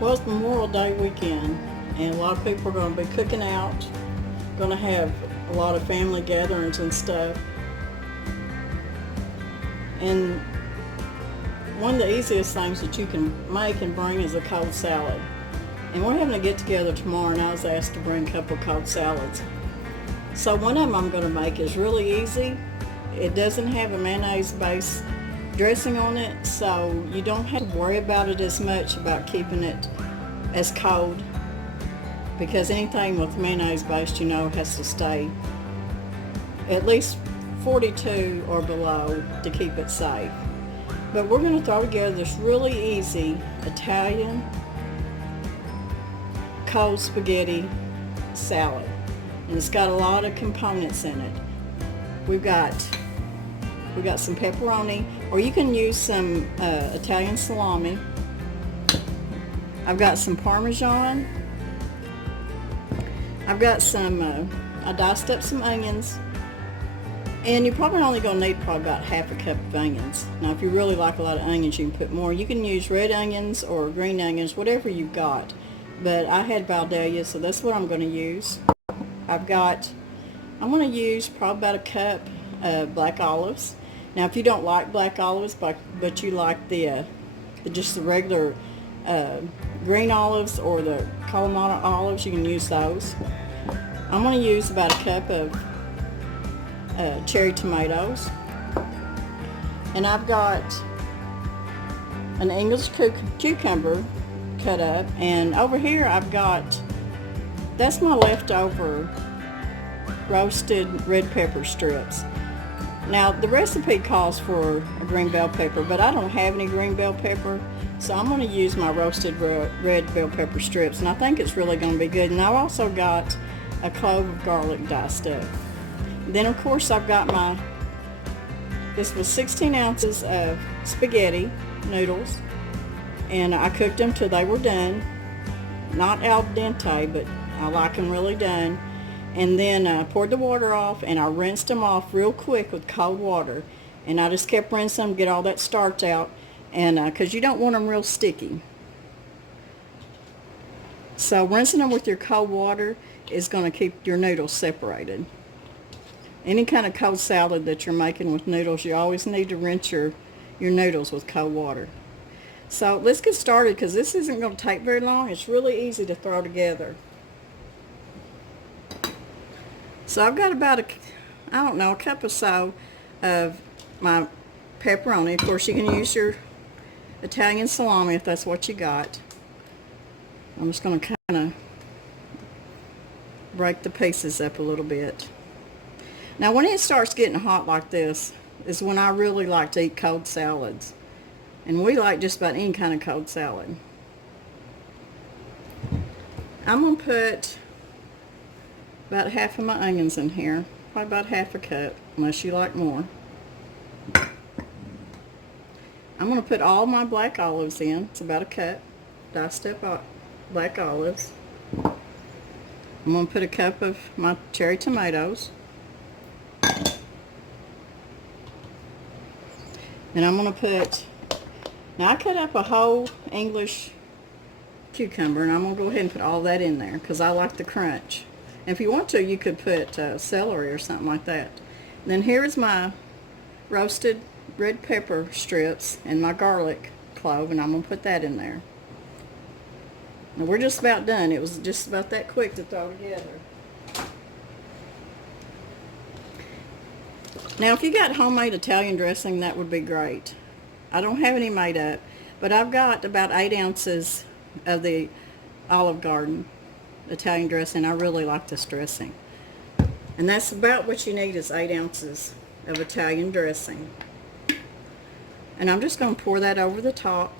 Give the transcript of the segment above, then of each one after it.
Well, it's Memorial Day weekend, and a lot of people are going to be cooking out, going to have a lot of family gatherings and stuff. And one of the easiest things that you can make and bring is a cold salad. And we're having a get together tomorrow, and I was asked to bring a couple of cold salads. So one of them I'm going to make is really easy. It doesn't have a mayonnaise base dressing on it, so you don't have to worry about it as much about keeping it as cold, because anything with mayonnaise based, has to stay at least 42 or below to keep it safe. But we're going to throw together this really easy Italian cold spaghetti salad, and it's got a lot of components in it. We've got some pepperoni, or you can use some Italian salami. I've got some Parmesan. I've got I diced up some onions. And you're probably only going to need probably about half a cup of onions. Now, if you really like a lot of onions, you can put more. You can use red onions or green onions, whatever you've got. But I had Valdelia, so that's what I'm going to use. I'm going to use probably about a cup of black olives. Now, if you don't like black olives, but you like just the regular green olives or the Cauliflower olives, you can use those. I'm going to use about a cup of cherry tomatoes, and I've got an English cucumber cut up, and over here that's my leftover roasted red pepper strips. Now, the recipe calls for a green bell pepper, but I don't have any green bell pepper, so I'm going to use my roasted red bell pepper strips, and I think it's really going to be good. And I've also got a clove of garlic diced up. Then, of course, I've got this was 16 ounces of spaghetti noodles, and I cooked them till they were done. Not al dente, but I like them really done. And then I poured the water off, and I rinsed them off real quick with cold water. And I just kept rinsing them, get all that starch out, and because you don't want them real sticky. So rinsing them with your cold water is going to keep your noodles separated. Any kind of cold salad that you're making with noodles, you always need to rinse your noodles with cold water. So let's get started, because this isn't going to take very long. It's really easy to throw together. So I've got about a cup or so of my pepperoni. Of course, you can use your Italian salami if that's what you got. I'm just going to kind of break the pieces up a little bit. Now, when it starts getting hot like this is when I really like to eat cold salads. And we like just about any kind of cold salad. I'm going to put about half of my onions in here. Probably about half a cup, unless you like more. I'm going to put all my black olives in. It's about a cup. Diced up black olives. I'm going to put a cup of my cherry tomatoes. And I'm going to put, now I cut up a whole English cucumber, and I'm going to go ahead and put all that in there because I like the crunch. And if you want to, you could put celery or something like that. And then here is my roasted red pepper strips and my garlic clove, and I'm going to put that in there. Now we're just about done. It was just about that quick to throw together. Now, if you got homemade Italian dressing, that would be great. I don't have any made up, but I've got about 8 ounces of the Olive Garden Italian dressing. I really like this dressing. And that's about what you need, is 8 ounces of Italian dressing. And I'm just going to pour that over the top.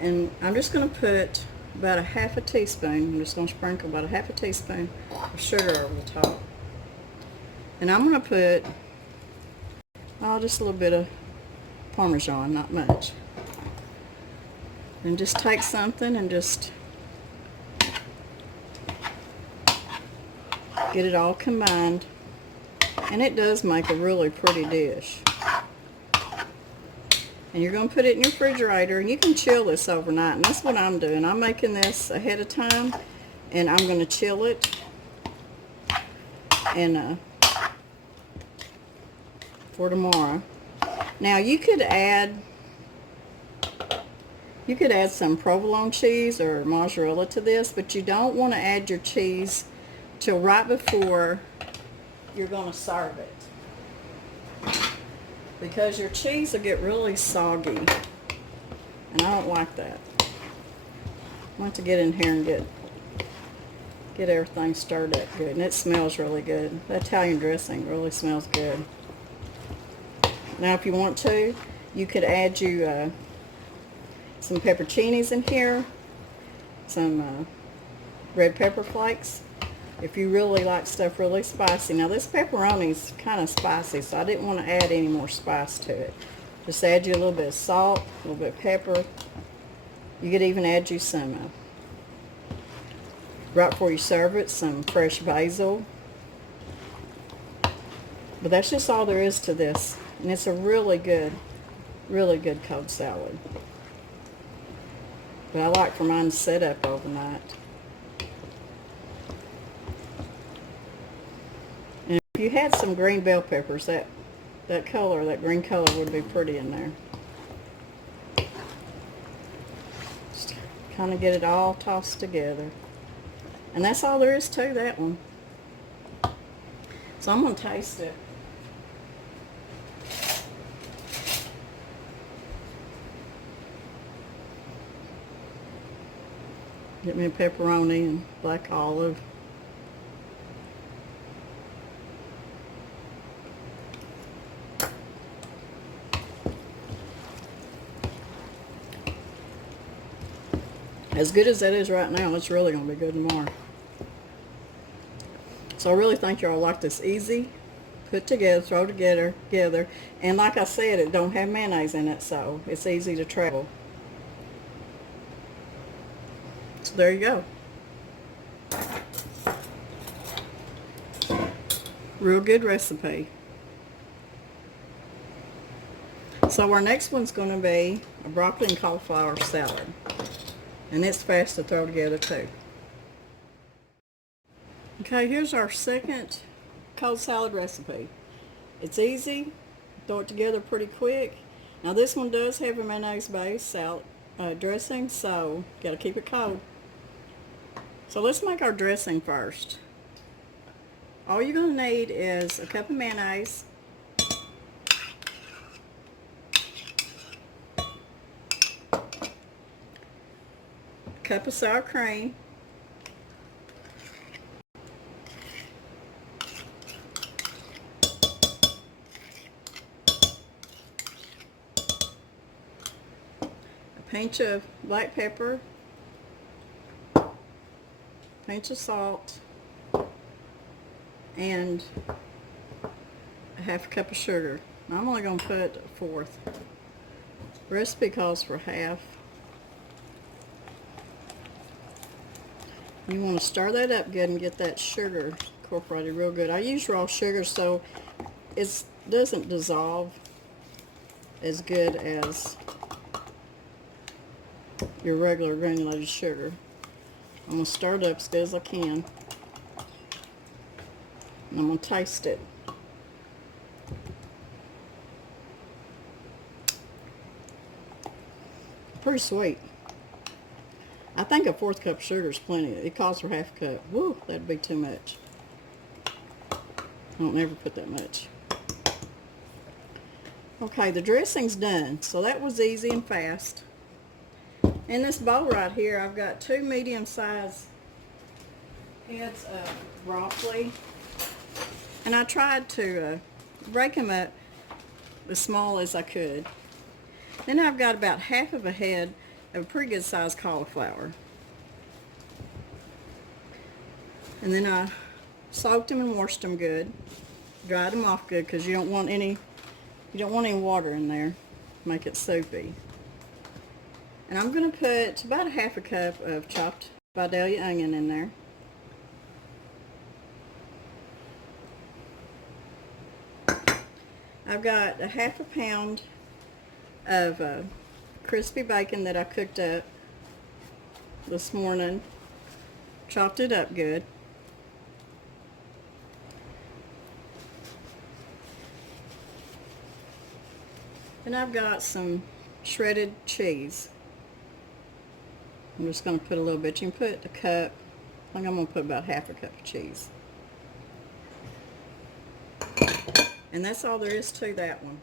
And I'm just going to put about a half a teaspoon. I'm just going to sprinkle about a half a teaspoon of sugar over the top. And I'm going to put just a little bit of Parmesan, not much. And just take something and just get it all combined. And it does make a really pretty dish. And you're going to put it in your refrigerator, and you can chill this overnight. And that's what I'm doing. I'm making this ahead of time, and I'm going to chill it and for tomorrow. Now you could add some provolone cheese or mozzarella to this, but you don't want to add your cheese till right before you're going to serve it, because your cheese will get really soggy, and I don't like that. I want to get in here and get everything stirred up good, and it smells really good. The Italian dressing really smells good. Now if you want to, you could add some pepperoncinis in here, some red pepper flakes, if you really like stuff really spicy. Now this pepperoni is kind of spicy, so I didn't want to add any more spice to it. Just add you a little bit of salt, a little bit of pepper. You could even add you some, right before you serve it, some fresh basil. But that's just all there is to this. And it's a really good cold salad. But I like for mine to set up overnight. And if you had some green bell peppers, that green color would be pretty in there. Just kind of get it all tossed together. And that's all there is to that one. So I'm going to taste it. Get me a pepperoni and black olive. As good as that is right now, it's really going to be good tomorrow. So I really think y'all like this easy, put together, throw together. And like I said, it don't have mayonnaise in it, so it's easy to travel. So there you go. Real good recipe. So our next one's going to be a broccoli and cauliflower salad. And it's fast to throw together too. Okay, here's our second cold salad recipe. It's easy, throw it together pretty quick. Now this one does have a mayonnaise based salad dressing, so got to keep it cold. So let's make our dressing first. All you're going to need is a cup of mayonnaise, a cup of sour cream, a pinch of black pepper, pinch of salt, and a half a cup of sugar. Now I'm only going to put a fourth. Recipe calls for half. You want to stir that up good and get that sugar incorporated real good. I use raw sugar so it doesn't dissolve as good as your regular granulated sugar. I'm going to stir it up as good as I can. And I'm going to taste it. Pretty sweet. I think a fourth cup of sugar is plenty. It calls for half a cup. Woo, that'd be too much. I don't ever put that much. Okay, the dressing's done. So that was easy and fast. In this bowl right here, I've got 2 medium-sized heads of broccoli. And I tried to break them up as small as I could. Then I've got about half of a head of a pretty good sized cauliflower. And then I soaked them and washed them good. Dried them off good because you don't want any water in there. Make it soupy. And I'm going to put about a half a cup of chopped Vidalia onion in there. I've got a half a pound of crispy bacon that I cooked up this morning. Chopped it up good. And I've got some shredded cheese. I'm just going to put a little bit. You can put a cup. I think I'm going to put about half a cup of cheese. And that's all there is to that one.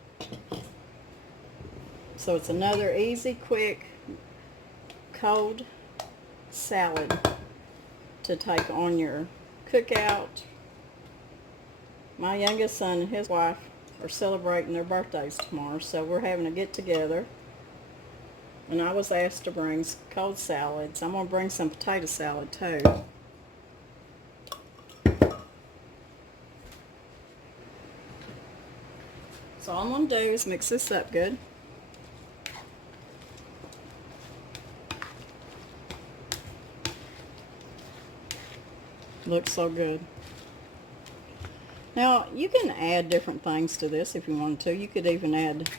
So it's another easy, quick, cold salad to take on your cookout. My youngest son and his wife are celebrating their birthdays tomorrow, so we're having a get-together. And I was asked to bring cold salads. I'm going to bring some potato salad too. So all I'm going to do is mix this up good. Looks so good. Now, you can add different things to this if you wanted to. You could even add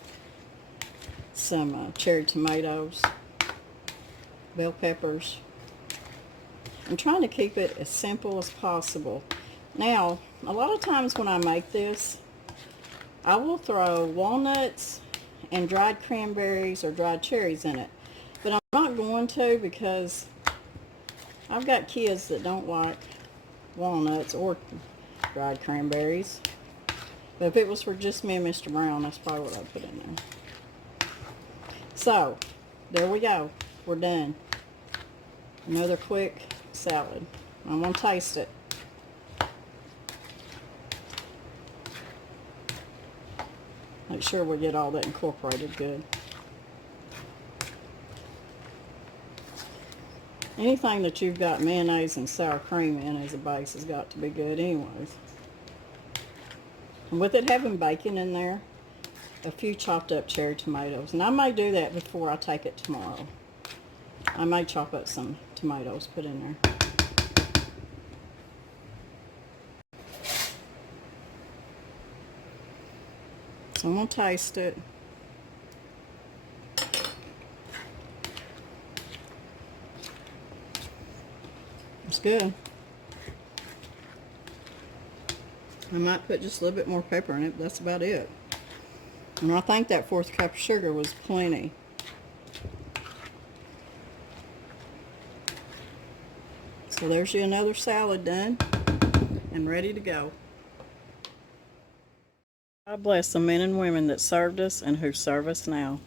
some cherry tomatoes, bell peppers. I'm trying to keep it as simple as possible. Now, a lot of times when I make this, I will throw walnuts and dried cranberries or dried cherries in it. But I'm not going to because I've got kids that don't like walnuts or dried cranberries. But if it was for just me and Mr. Brown, that's probably what I'd put in there. So, there we go. We're done. Another quick salad. I'm going to taste it. Make sure we get all that incorporated good. Anything that you've got mayonnaise and sour cream in as a base has got to be good anyways. And with it having bacon in there, a few chopped up cherry tomatoes. And I may do that before I take it tomorrow. I may chop up some tomatoes, put in there. So I'm going to taste it. It's good. I might put just a little bit more pepper in it, but that's about it. And I think that 4th cup of sugar was plenty. So there's you another salad done and ready to go. God bless the men and women that served us and who serve us now.